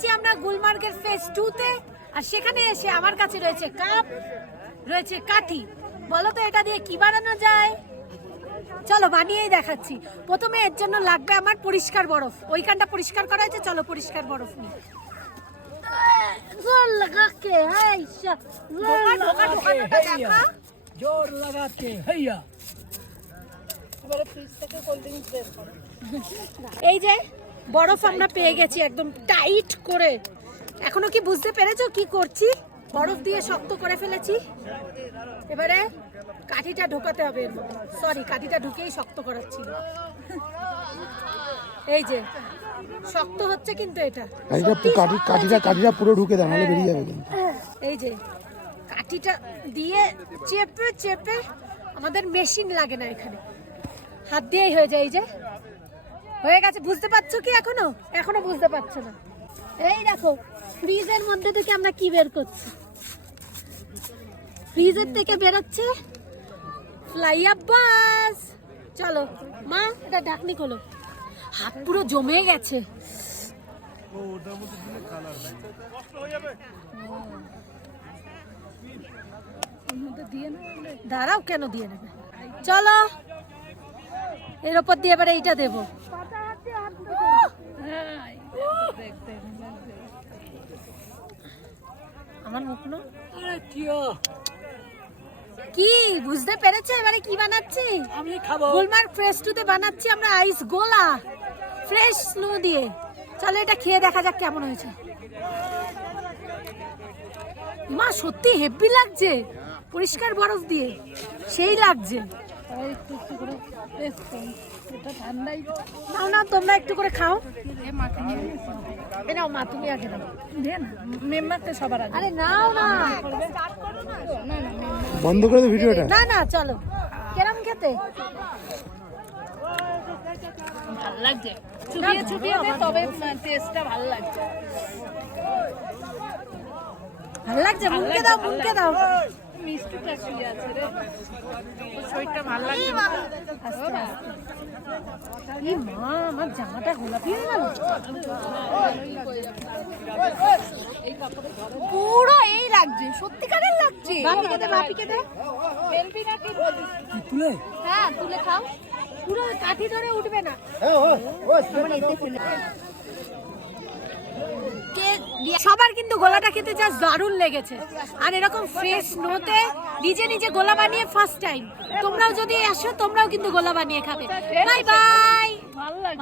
গেছি আমরা গুলমার্গের ফেজ 2 তে, আর সেখানে এসে আমার কাছে রয়েছে কাপ, রয়েছে কাঠি। বলো তো এটা দিয়ে কি বানানো যায়? চলো বানিয়েই দেখাচ্ছি। প্রথমে এর জন্য লাগবে আমার পরিষ্কার বরফ। ওইখানটা পরিষ্কার করা হয়েছে, চলো পরিষ্কার বরফ নিই। জোর লাগাকে হাইশা, জোর লাগাকে দেখা, জোর লাগাকে হাইয়া। এবারে ফ্রিজ থেকে কোল্ড ড্রিঙ্কস বের করো। এই যে বরফ আমরা পেয়ে গেছি একদম টাইট করে। এখনো কি বুঝতে পেরেছো কি করছি? বরফ দিয়ে শক্ত করে ফেলেছি। এবারে কাঠিটা ঢোকাতে হবে এর মধ্যে। সরি, কাঠিটা ঢুকেই শক্ত করাচ্ছিল। এই যে শক্ত হচ্ছে কিন্তু এটা কাঠিটা পুরো ঢুকে দাও, নাহলে বেরিয়ে যাবে কিন্তু। এই যে কাঠিটা দিয়ে চেপে চেপে, আমাদের মেশিন লাগে না এখানে, হাত দিয়েই হয়ে যায়। এই যে হয়ে গেছে। বুঝতে পারছো কি? এখনো বুঝতে পারছো না? এই দেখো ফ্রিজের মধ্যে থেকে আমরা কি বের করছি। ফ্রিজের থেকে বেরোচ্ছে ফ্লাই আপ বাস। চলো মা, এটা ঢাকনি খোলো। হাত পুরো জমে গেছে। দাঁড়াও, কেন দিয়ে নেবে? চলো এর উপর দিয়ে এবারে এইটা দেবো। আমার মুখ নো। কি বুঝতে পেরেছো এবারে কি বানাচ্ছি? আমি খাবো। গুলমার্গ ফ্রেশ 2 তে বানাচ্ছি আমরা আইস গোলা ফ্রেশ স্নো দিয়ে। চলো এটা খেয়ে দেখা যাক কেমন হয়েছে। মা সত্যি হেভি লাগছে, পরিষ্কার বরফ দিয়ে সেই লাগছে। নাও নাও, তোমরা একটু করে খাও। নাও মা, তুমি আগে নাও। মেম্বারতে সবার আগে। আরে নাও না, বন্ধ করে দাও ভিডিওটা। না না, চলো। কেরম খেতে? ভালো লাগছে, চুবিয়ে চুবিয়ে দে, তবে টেস্টটা ভালো লাগছে। ভালো লাগছে? মুখে দাও, মুখে দাও। মিষ্টিটা কি আছে রে, শরীরটা ভালো লাগছে। এই মা, আমার জামাটা গোলাপি হয়ে গেল পুরো। এই লাগছে, সত্যিকারের লাগছে। বাপিকে দে, বাপিকে দে। বেলবি নাকি? তুলে হ্যাঁ, তুলে খাও। পুরো কাঠি ধরে উঠবে না। সবার কিন্তু গোলাটা খেতে যা দারুণ লেগেছে। আর এরকম ফ্রেশ নোতে নিজে নিজে গোলা বানিয়ে ফার্স্ট টাইম। তোমরাও যদি আসো, তোমরাও কিন্তু গোলা বানিয়ে খাবে। Bye bye. ভালো লাগছে।